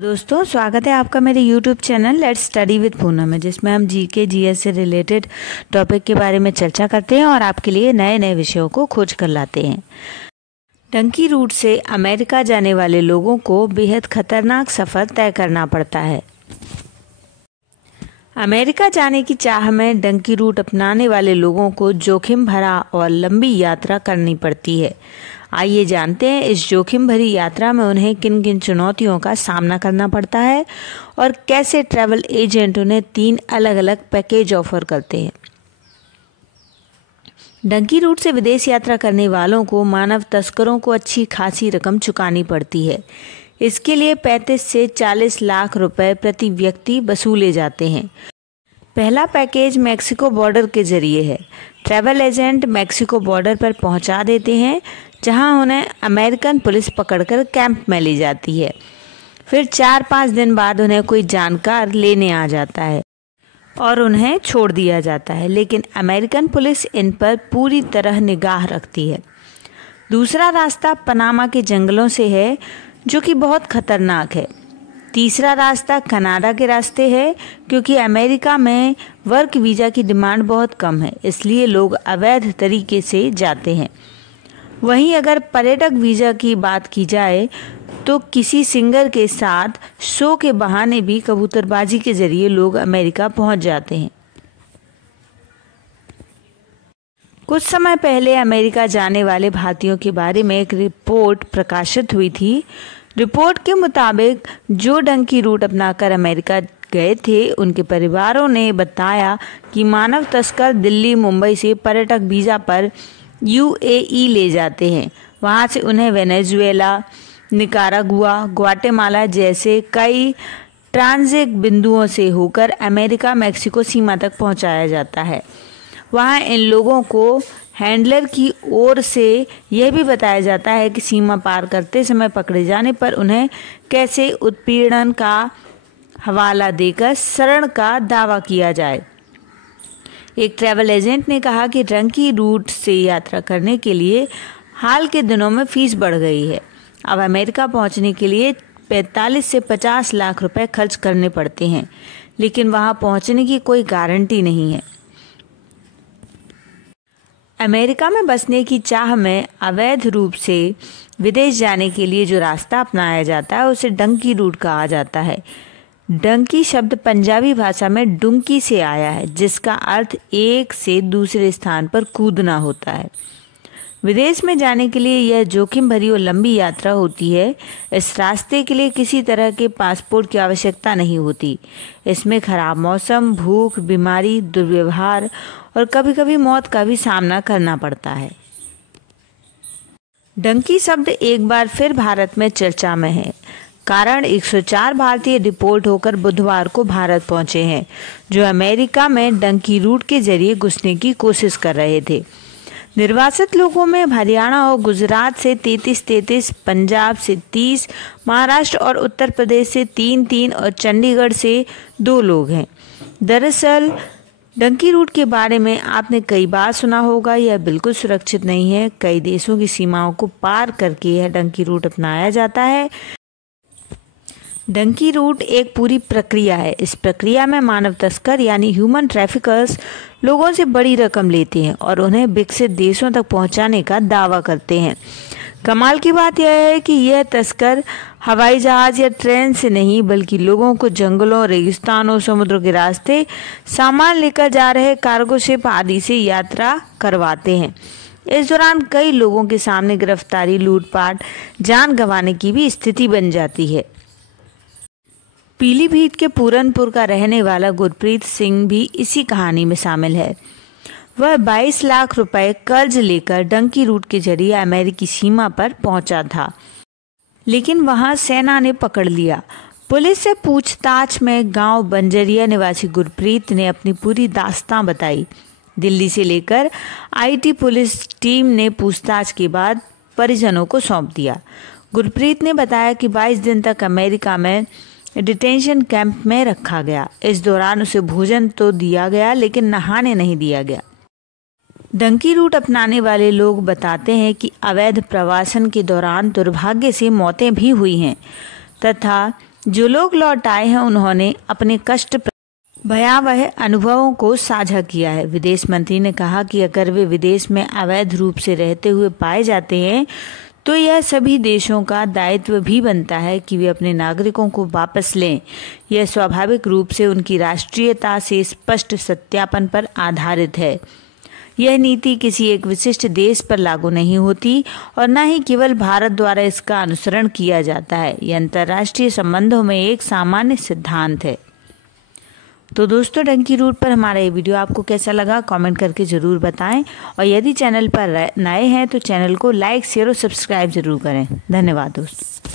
दोस्तों, स्वागत है आपका मेरे YouTube channel let's study with Poonam में, जिसमें हम जीके जीएस से रिलेटेड टॉपिक के बारे में चर्चा करते हैं और आपके लिए नए नए विषयों को खोज कर लाते हैं। डंकी रूट से अमेरिका जाने वाले लोगों को बेहद खतरनाक सफ़र तय करना पड़ता है। अमेरिका जाने की चाह में डंकी रूट अपनाने वाले लोगों को जोखिम भरा और लंबी यात्रा करनी पड़ती है। आइए जानते हैं इस जोखिम भरी यात्रा में उन्हें किन किन चुनौतियों का सामना करना पड़ता है और कैसे ट्रैवल एजेंट उन्हें 3 अलग अलग पैकेज ऑफर करते हैं। डंकी रूट से विदेश यात्रा करने वालों को मानव तस्करों को अच्छी खासी रकम चुकानी पड़ती है। इसके लिए 35 से 40 लाख रुपए प्रति व्यक्ति वसूले जाते हैं। पहला पैकेज मैक्सिको बॉर्डर के जरिए है। ट्रैवल एजेंट मैक्सिको बॉर्डर पर पहुंचा देते हैं, जहां उन्हें अमेरिकन पुलिस पकड़कर कैंप में ले जाती है। फिर 4-5 दिन बाद उन्हें कोई जानकार लेने आ जाता है और उन्हें छोड़ दिया जाता है, लेकिन अमेरिकन पुलिस इन पर पूरी तरह निगाह रखती है। दूसरा रास्ता पनामा के जंगलों से है, जो कि बहुत खतरनाक है। तीसरा रास्ता कनाडा के रास्ते है, क्योंकि अमेरिका में वर्क वीज़ा की डिमांड बहुत कम है, इसलिए लोग अवैध तरीके से जाते हैं। वहीं अगर पर्यटक वीज़ा की बात की जाए तो किसी सिंगर के साथ शो के बहाने भी कबूतरबाजी के जरिए लोग अमेरिका पहुंच जाते हैं। कुछ समय पहले अमेरिका जाने वाले भारतीयों के बारे में एक रिपोर्ट प्रकाशित हुई थी। रिपोर्ट के मुताबिक जो डंकी रूट अपनाकर अमेरिका गए थे, उनके परिवारों ने बताया कि मानव तस्कर दिल्ली मुंबई से पर्यटक वीज़ा पर यूएई ले जाते हैं। वहां से उन्हें वेनेजुएला, निकारागुआ, ग्वाटेमाला जैसे कई ट्रांजिट बिंदुओं से होकर अमेरिका मैक्सिको सीमा तक पहुंचाया जाता है। वहां इन लोगों को हैंडलर की ओर से यह भी बताया जाता है कि सीमा पार करते समय पकड़े जाने पर उन्हें कैसे उत्पीड़न का हवाला देकर शरण का दावा किया जाए। एक ट्रैवल एजेंट ने कहा कि डंकी रूट से यात्रा करने के लिए हाल के दिनों में फीस बढ़ गई है। अब अमेरिका पहुंचने के लिए 45 से 50 लाख रुपए खर्च करने पड़ते हैं, लेकिन वहां पहुंचने की कोई गारंटी नहीं है। अमेरिका में बसने की चाह में अवैध रूप से विदेश जाने के लिए जो रास्ता अपनाया जाता है उसे डंकी रूट कहा जाता है। डंकी शब्द पंजाबी भाषा में डुंकी से आया है, जिसका अर्थ एक से दूसरे स्थान पर कूदना होता है। विदेश में जाने के लिए यह जोखिम भरी और लंबी यात्रा होती है। इस रास्ते के लिए किसी तरह के पासपोर्ट की आवश्यकता नहीं होती। इसमें खराब मौसम, भूख, बीमारी, दुर्व्यवहार और कभी कभी मौत का भी सामना करना पड़ता है। डंकी शब्द एक बार फिर भारत में चर्चा में है, कारण 104 भारतीय डिपोर्ट होकर बुधवार को भारत पहुंचे हैं, जो अमेरिका में डंकी रूट के जरिए घुसने की कोशिश कर रहे थे। निर्वासित लोगों में हरियाणा और गुजरात से 33, पंजाब से 30, महाराष्ट्र और उत्तर प्रदेश से 3 और चंडीगढ़ से 2 लोग हैं। दरअसल डंकी रूट के बारे में आपने कई बार सुना होगा, यह बिल्कुल सुरक्षित नहीं है। कई देशों की सीमाओं को पार करके यह डंकी रूट अपनाया जाता है। डंकी रूट एक पूरी प्रक्रिया है। इस प्रक्रिया में मानव तस्कर यानी ह्यूमन ट्रैफिकर्स लोगों से बड़ी रकम लेते हैं और उन्हें विकसित देशों तक पहुंचाने का दावा करते हैं। कमाल की बात यह है कि यह तस्कर हवाई जहाज या ट्रेन से नहीं, बल्कि लोगों को जंगलों, रेगिस्तानों, समुद्र के रास्ते, सामान लेकर जा रहे कार्गो शिप आदि से यात्रा करवाते हैं। इस दौरान कई लोगों के सामने गिरफ्तारी, लूटपाट, जान गंवाने की भी स्थिति बन जाती है। पीलीभीत के पूरनपुर का रहने वाला गुरप्रीत सिंह भी इसी कहानी में शामिल है। वह 22 लाख रुपए कर्ज लेकर डंकी रूट के जरिए अमेरिकी सीमा पर पहुंचा था, लेकिन वहां सेना ने पकड़ लिया। पुलिस से पूछताछ में गांव बंजरिया निवासी गुरप्रीत ने अपनी पूरी दास्तां बताई। दिल्ली से लेकर आईटी पुलिस टीम ने पूछताछ के बाद परिजनों को सौंप दिया। गुरप्रीत ने बताया कि 22 दिन तक अमेरिका में डिटेंशन कैंप में रखा गया। इस दौरान उसे भोजन तो दिया गया, लेकिन नहाने नहीं दिया गया। डंकी रूट अपनाने वाले लोग बताते हैं कि अवैध प्रवासन के दौरान दुर्भाग्य से मौतें भी हुई हैं तथा जो लोग लौट आए हैं उन्होंने अपने कष्ट भयावह अनुभवों को साझा किया है। विदेश मंत्री ने कहा कि अगर वे विदेश में अवैध रूप से रहते हुए पाए जाते हैं तो यह सभी देशों का दायित्व भी बनता है कि वे अपने नागरिकों को वापस लें। यह स्वाभाविक रूप से उनकी राष्ट्रीयता से स्पष्ट सत्यापन पर आधारित है। यह नीति किसी एक विशिष्ट देश पर लागू नहीं होती और न ही केवल भारत द्वारा इसका अनुसरण किया जाता है। यह अंतर्राष्ट्रीय संबंधों में एक सामान्य सिद्धांत है। तो दोस्तों, डंकी रूट पर हमारा ये वीडियो आपको कैसा लगा कमेंट करके ज़रूर बताएं और यदि चैनल पर नए हैं तो चैनल को लाइक शेयर और सब्सक्राइब ज़रूर करें। धन्यवाद दोस्तों।